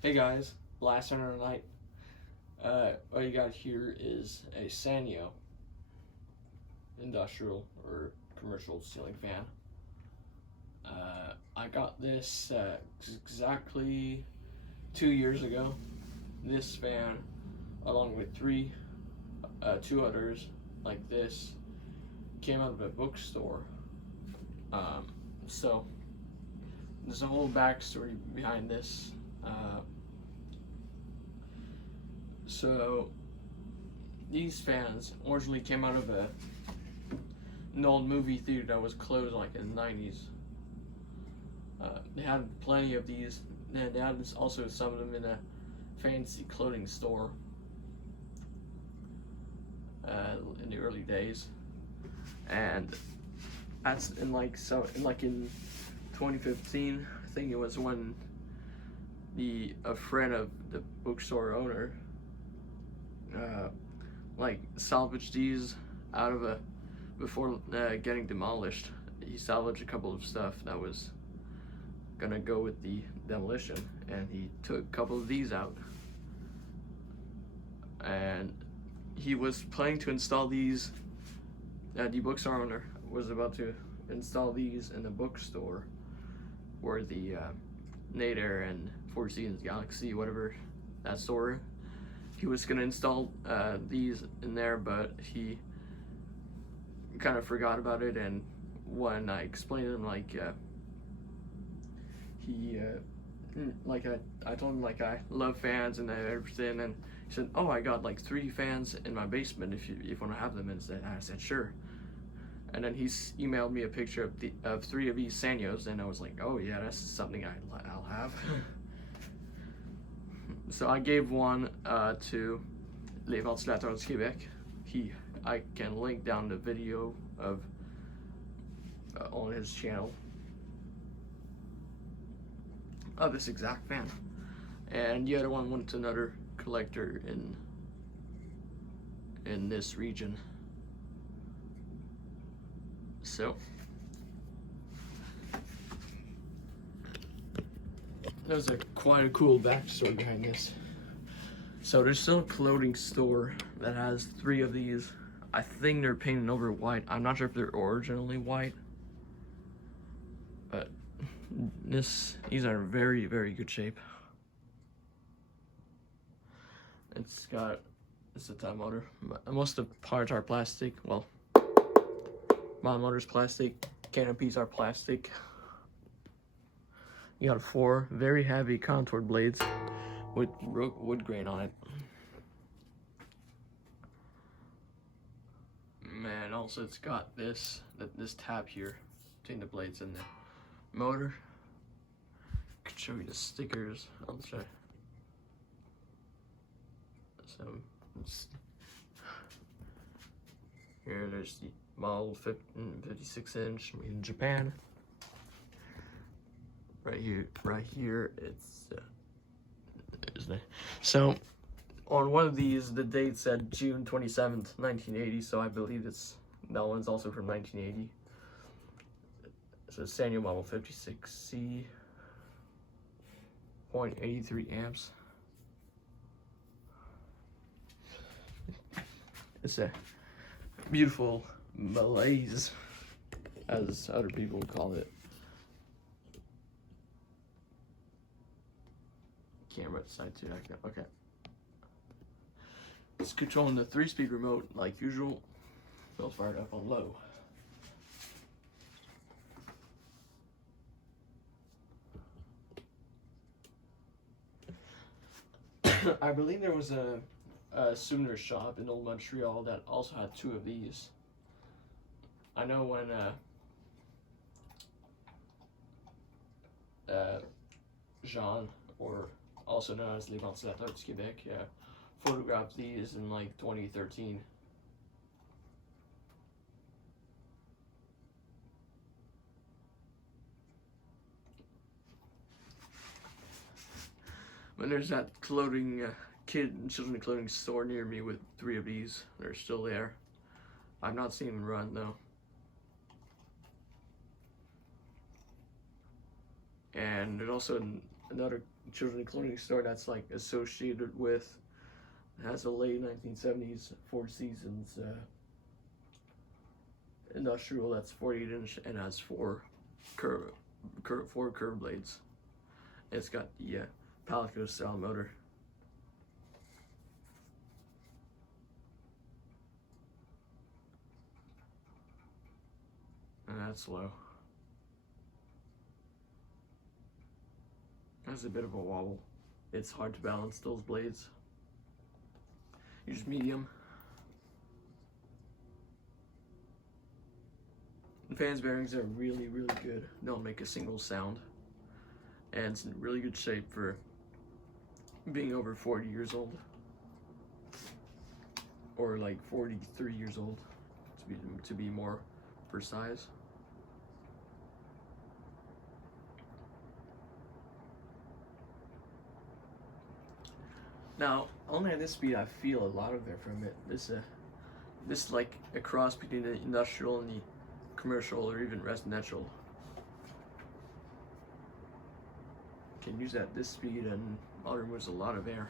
Hey guys, last Saturday night, all you got here is a Sanyo industrial or commercial ceiling fan. I got this exactly 2 years ago. This fan, along with two others like this, came out of a bookstore. So there's a whole backstory behind this. So these fans originally came out of an old movie theater that was closed like in the 90s. They had plenty of these, and they had also some of them in a fancy clothing store in the early days. And that's in in 2015, I think it was when a friend of the bookstore owner salvaged these out of before getting demolished. He salvaged a couple of stuff that was gonna go with the demolition, and he took a couple of these out, and he was planning to install these. The bookstore owner was about to install these in the bookstore where the Nader and Four Seasons Galaxy, whatever that store, he was gonna install these in there, but he kind of forgot about it. And when I explained to him, I told him I love fans and everything, and he said, "Oh, I got like 3 fans in my basement if you want to have them." And I said, "Sure." And then he's emailed me a picture of 3 of these Sanyos, and I was like, "Oh yeah, that's something I'll have." So I gave one to Les Ventilateurs du Québec. I can link down the video of on his channel of this exact fan. And the other one went to another collector in this region. So there's quite a cool backstory behind this. So there's still a clothing store that has 3 of these. I think they're painted over white. I'm not sure if they're originally white, but these are in very, very good shape. It's a tie motor. Most of the parts are plastic. Well, my motor's plastic. Canopies are plastic. You got 4 very heavy contoured blades with wood grain on it. And also it's got this tab here between the blades and the motor. I could show you the stickers. I'll try. So here, there's the model 56-inch made in Japan. Right here, it's so on one of these, the date said June 27th, 1980. So I believe that one's also from 1980. So Sanyo model 56C, 0.83 amps. It's a beautiful malaise, as other people would call it. Camera side too. Okay. It's controlling the 3-speed remote like usual. It's fired up on low. I believe there was a souvenir shop in Old Montreal that also had 2 of these. I know when Jean, or also known as Les Ventilateurs du Québec, photographed these in like 2013. But there's that children's clothing store near me with 3 of these. They're still there. I've not seen them run though. And there's also another children's clothing store that's like associated with, has a late 1970s Four Seasons industrial that's 48 inch and has four curved blades. It's got the Palico style motor. And that's low. Has a bit of a wobble. It's hard to balance those blades. Use medium. The fans bearings are really good. Don't make a single sound. And it's in really good shape for being over 40 years old. Or like 43 years old, to be more precise. Now, only at this speed I feel a lot of it from it. This like a cross between the industrial and the commercial or even residential. Can use at this speed and motor moves a lot of air.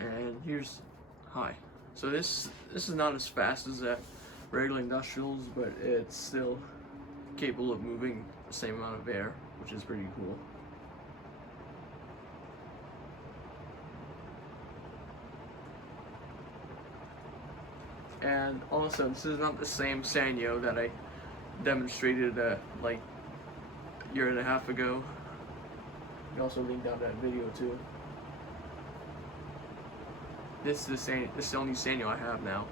And here's high. So this is not as fast as the regular industrials, but it's still capable of moving the same amount of air, which is pretty cool. And also, this is not the same Sanyo that I demonstrated like a year and a half ago. You can also link down that video too. This is the only Sanyo I have now.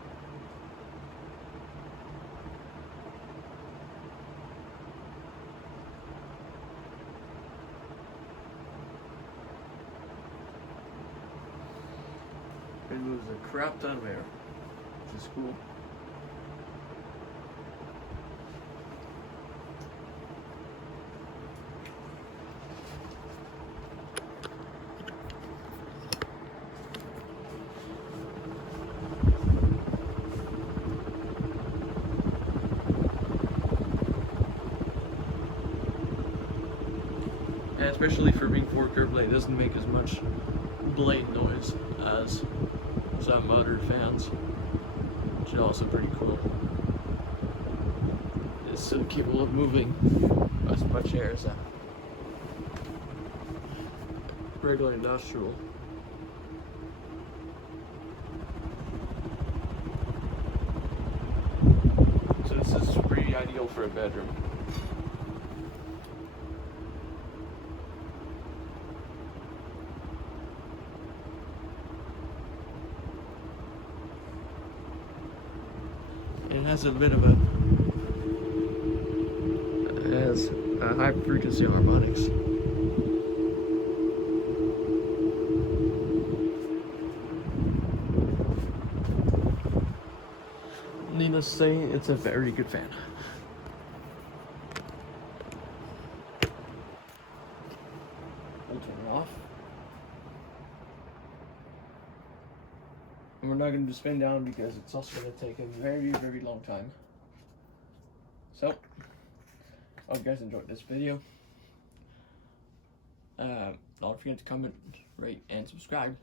It moves a crap ton of air, which is cool. And especially for being four curved blade, it doesn't make as much blade noise as some other fans, which is also pretty cool. It's still capable of moving as much air as a regular industrial. So this is pretty ideal for a bedroom. It has a bit of a high frequency harmonics. Needless to say, it's a very good fan. I'll turn it off. And we're not going to spin down because it's also going to take a very long time. So, I hope you guys enjoyed this video. Don't forget to comment, rate, and subscribe.